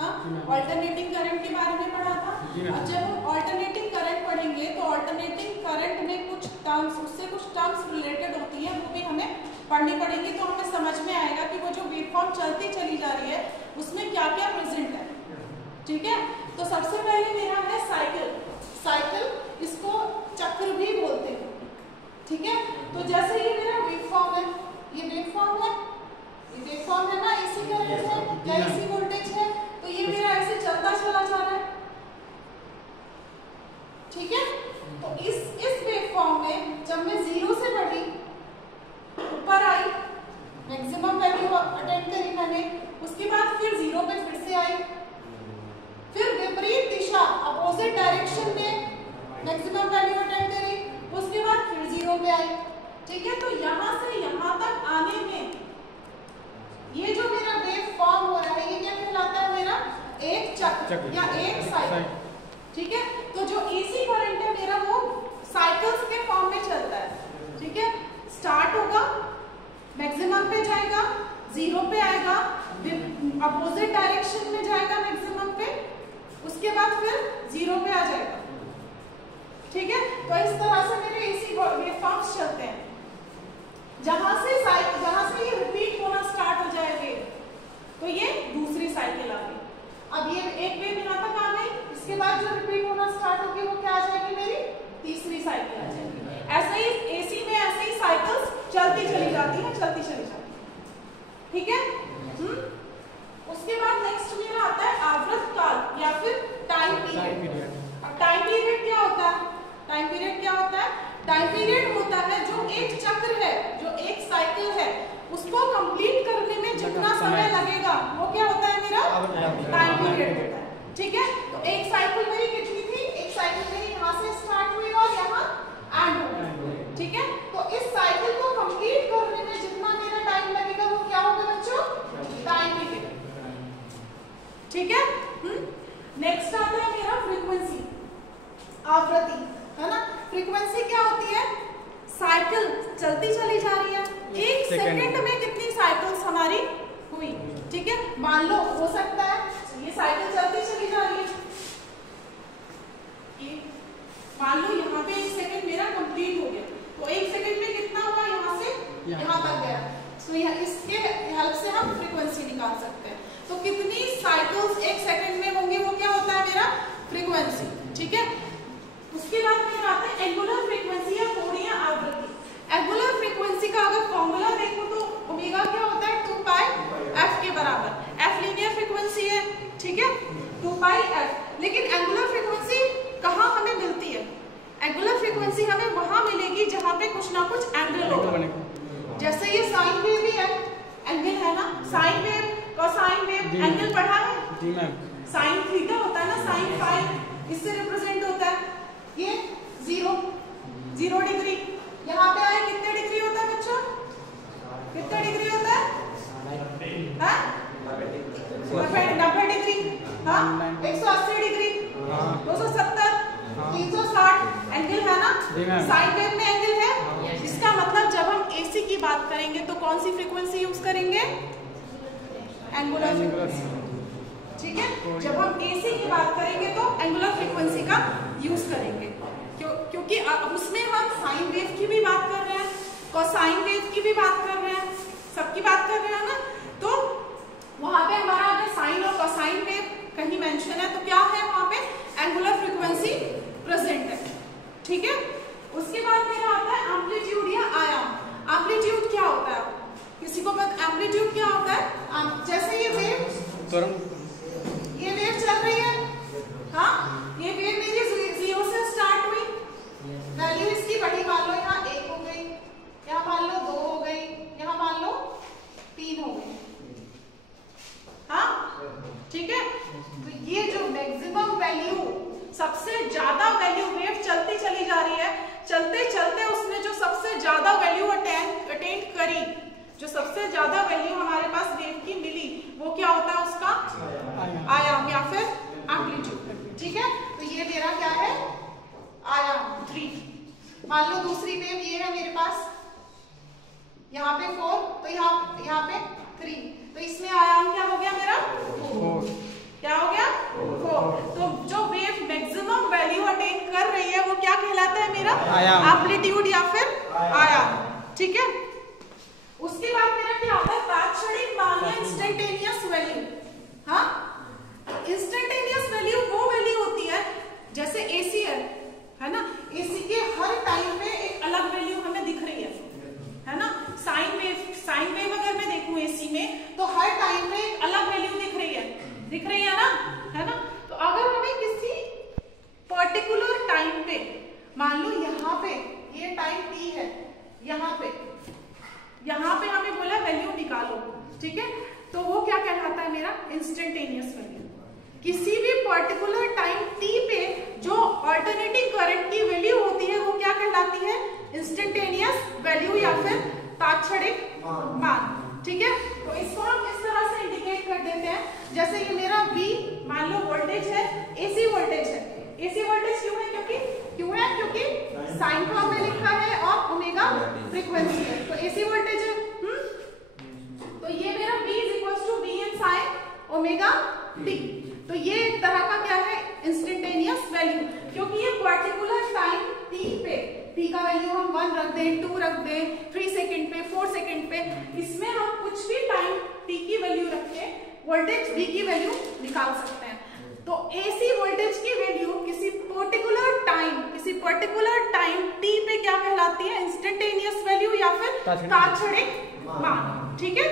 हाँ, alternating current के बारे में पढ़ा था। अब जब हम ऑल्टरनेटिंग करंट पढ़ेंगे तो ऑल्टरनेटिंग करंट में कुछ टर्म्स, उससे कुछ टर्म्स रिलेटेड होती है, वो भी हमें पढ़नी पड़ेगी, तो हमें समझ में आएगा कि वो जो वेवफॉर्म चलती चली जा रही है उसमें क्या क्या प्रेजेंट है। ठीक है, तो सबसे पहले मेरा है साइकिल। साइकिल, इसको चक्र भी बोलते हैं। ठीक है, तो जैसे ये मेरा वेवफॉर्म है, ये वेवफॉर्म है, ये वेवफॉर्म है ना, एसी करंट है या एसी वोल्टेज है, तो ये मेरा ऐसे चलता चला जा रहा है। ठीक है, तो इस वेवफॉर्म में जब मैं 0 से बढ़ी, ऊपर आई, मैक्सिमम वैल्यू अटेंड करी मैंने, उसके बाद फिर 0 पे फिर से आई, फिर विपरीत दिशा अपोजिट डायरेक्शन में मैक्सिमम वैल्यू अटेंड करी, उसके बाद फिर 0 पे आई। ठीक है, तो यहां से यहां तक आने में ये जो मेरा वेव फॉर्म हो रहा है, ये क्या कहलाता है? मेरा एक चक्र या एक साइकिल। ठीक है, तो जो एसी करंट है मेरा वो साइकिल्स के फॉर्म में चलता है। ठीक है, स्टार्ट होगा, मैक्सिमम पे जाएगा, 0 पे आएगा, अपोजिट डायरेक्शन में जाएगा मैक्सिमम पे, उसके बाद फिर 0 पे आ जाएगा। ठीक है, तो इस तरह से मेरे एसी वेवफॉर्म्स चलते हैं। जहां से ये रिपीट होना स्टार्ट हो जाएगा तो ये दूसरी साइकिल आ गई। अब ये एक वेव यहाँ तक आ गई, इसके बाद जो रिपीट होना स्टार्ट होगी वो क्या आ जाएगी? मेरी तीसरी साइकिल आ जाएगी। ऐसे ही एसी में ऐसे ही साइकिल्स चलती चली जाती है, चलती चली जाती है। ठीक है, उसके बाद नेक्स्ट मेरा आता है आवर्त काल या फिर टाइम पीरियड। अब टाइम पीरियड क्या होता है? टाइम पीरियड क्या होता है? टाइम पीरियड होता है जो एक चक्र है, जो एक साइकिल है, उसको कंप्लीट करने में जितना समय लगेगा वो क्या होता है? मेरा टाइम पीरियड होता है। ठीक है, तो एक साइकिल मेरी कितनी थी? एक साइकिल मेरी यहाँ से स्टार्ट हुई और यहाँ एंड हो गई। ठीक है, तो इस साइकिल को कंप्लीट करने में जितना मेरा टाइम लगेगा वो क्या होगा बच्चों? Time period. ठीक है, नेक्स्ट आता है मेरा फ्रीक्वेंसी, आवृत्ति, है ना। फ्रीक्वेंसी क्या होती है? साइकिल चलती चली जा रही है, एक सेकंड में कितनी साइकिल्स हमारी हुई। ठीक है, मान लो हो सकता है ये साइकिल चलती चली जा रही है, मान लो यहाँ पे 1 सेकंड मेरा कंप्लीट हो गया, तो 1 सेकंड में कितना हुआ? यहाँ से यहाँ तक गया। तो इसके हेल्प से हम फ्रीक्वेंसी निकाल सकते हैं। तो कितनी साइकिल्स 1 सेकंड में होंगी वो क्या होता है? मेरा फ्रीक्वेंसी। ठीक है, उसके बाद मेरा आता है एंगुलर फ्रीक्वेंसी या कोणीय आवृत्ति। एंगुलर फ्रीक्वेंसी का अगर फॉर्मूला देखो तो ओमेगा क्या होता है? 2 पाई एफ के बराबर। एफ लीनियर फ्रीक्वेंसी है, ठीक है, 2 पाई एफ। लेकिन एंगुलर फ्रीक्वेंसी कहाँ हमें मिलती है? एंगुलर फ्रीक्वेंसी हमें वहां मिलेगी जहां पे कुछ ना कुछ एंगल होगा। जैसे ये साइन वेव भी है, एंगल है ना, sine wave, cosine wave, angle पढ़ा है? जी मैम। साइन थीटा होता है ना, साइन फाई इससे रिप्रेजेंट होता है। ये 0 डिग्री, यहाँ पे आए कितने डिग्री होता है बच्चों? कितने डिग्री होता है? 90 डिग्री, हाँ, 180 डिग्री, 270, 360 एंगल है ना। साइन वेव में एंगल है, इसका मतलब जब हम एसी की बात करेंगे तो कौन सी फ्रीक्वेंसी यूज करेंगे? Angular frequency. ठीक है, जब हम एसी की बात करेंगे तो एंगुलर फ्रीक्वेंसी का यूज करेंगे, क्योंकि उसमें हम साइन वेव की भी बात कर रहे हैं, कोसाइन वेव की भी बात कर रहे हैं, सबकी बात कर रहे हैं ना। तो वहां पे हमारा अगर साइन और कोसाइन वेव कहीं मेंशन है तो क्या है? वहां पे एंगुलर फ्रीक्वेंसी प्रेजेंट है। ठीक है, उसके बाद मेरा आता है एम्पलीट्यूड या आयाम। एम्पलीट्यूड क्या होता है? किसी को पता एम्पलीट्यूड क्या होता है? जैसे ये वेव चल रही है, हाँ, ये वेव मेरी 0 से स्टार्ट हुई, वैल्यू इसकी बढ़ी, मान लो यहाँ 1 हो गई, यहाँ मान लो 2 हो गई, यहाँ मान लो 3 हो गई, हाँ, ठीक है। तो ये जो मैक्सिमम वैल्यू, सबसे ज्यादा वैल्यू वेव चलती चली जा रही है, चलते चलते उसने जो सबसे ज्यादा वैल्यू अटेंड करी, जो सबसे ज्यादा वैल्यू हमारे पास वेव की मिली, वो क्या होता है? उसका आयाम या फिर एम्पलीट्यूड। ठीक है, तो ये मेरा क्या है? आयाम 3। मान लो दूसरी वेव ये है मेरे पास, यहाँ पे 4, तो यहाँ पे 3, तो इसमें आयाम क्या हो गया मेरा? 4। क्या ठीक है। उसके बाद मेरा क्या होता है, तात्क्षणिक मान या इंस्टेंटेनियस वैल्यू। हाँ, इंस्टेंटेनियस वैल्यू वो वैल्यू होती है जैसे एसी है ना, एसी के हर टाइम पे एक अलग वैल्यू हमें दिख रही है ना। साइन वेव अगर मैं देखूं एसी में तो हर टाइम पे एक अलग वैल्यू दिख रही है ना, है ना। तो अगर हमें किसी पर्टिकुलर टाइम पे, मान लो यहाँ पे ये टाइम t है, यहाँ पे हमें बोला वैल्यू निकालो, ठीक है, तो वो क्या कहलाता है मेरा इंस्टेंटेनियस वैल्यू। किसी भी पर्टिकुलर टाइम t पे जो अल्टरनेटिंग करंट की वैल्यू होती है वो क्या कहलाती है, इंस्टेंटेनियस वैल्यू या फिर तात्क्षणिक मान, ठीक है। तो इसको हम इस तरह से इंडिकेट कर देते हैं, जैसे ये मेरा V मान लो वोल्टेज है, एसी वोल्टेज है। एसी वोल्टेज क्यों है क्योंकि साइन फॉर्म में लिखा है और ओमेगा फ्रीक्वेंसी है, तो एसी वोल्टेज है। तो ये मेरा V = Vn sin omega t। तो ये एक तरह का क्या है, इंस्टेंटेनियस वैल्यू, क्योंकि ये पर्टिकुलर टाइम t पे, t का वैल्यू हम 1 रख दें, 2 रख दें, 3 सेकंड पे, 4 सेकंड पे, इसमें हम कुछ भी टाइम t की वैल्यू रख के वोल्टेज V की वैल्यू निकाल सकते हैं। तो AC वोल्टेज की वैल्यू किसी पर्टिकुलर टाइम t पे क्या कहलाती है, इंस्टेंटेनियस वैल्यू या फिर तात्क्षणिक मान, ठीक है।